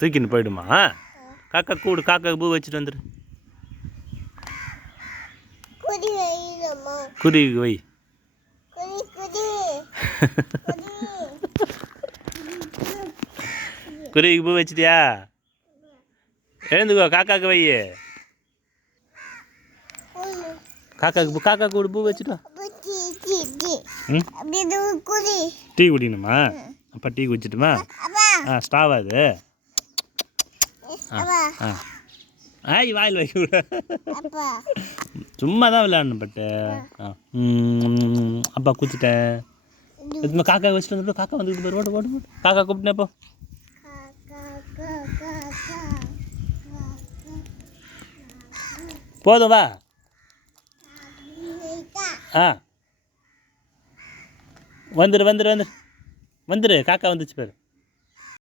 தூக்கின்னு போயிடுமா? காக்கா கூடு, காக்கா பூ வச்சுட்டு வந்துடு. குருவிக்கு வை. குருவிக்கு பூ வச்சிட்டியா? எழுந்துக்கோ, காக்காக்கு வை. காக்கா கூடு பூ வச்சுட்டா. டீ குடிக்கணுமா? அப்போ டீ குடிச்சிட்டுமா? ஸ்டாவா அது? ஆய் வாயில் வைக்க சும்மா தான் விளையாடணும். பட்டு அப்பா குச்சிட்டேன். காக்கா வச்சுட்டு வந்து காக்கா வந்துட்டு போய் ஓடு ஓடு. காக்கா கூப்பிட்டேன் இப்போ. போதும் வா. வந்துரு வந்துரு வந்துரு வந்துரு. காக்கா வந்துச்சு பேர்.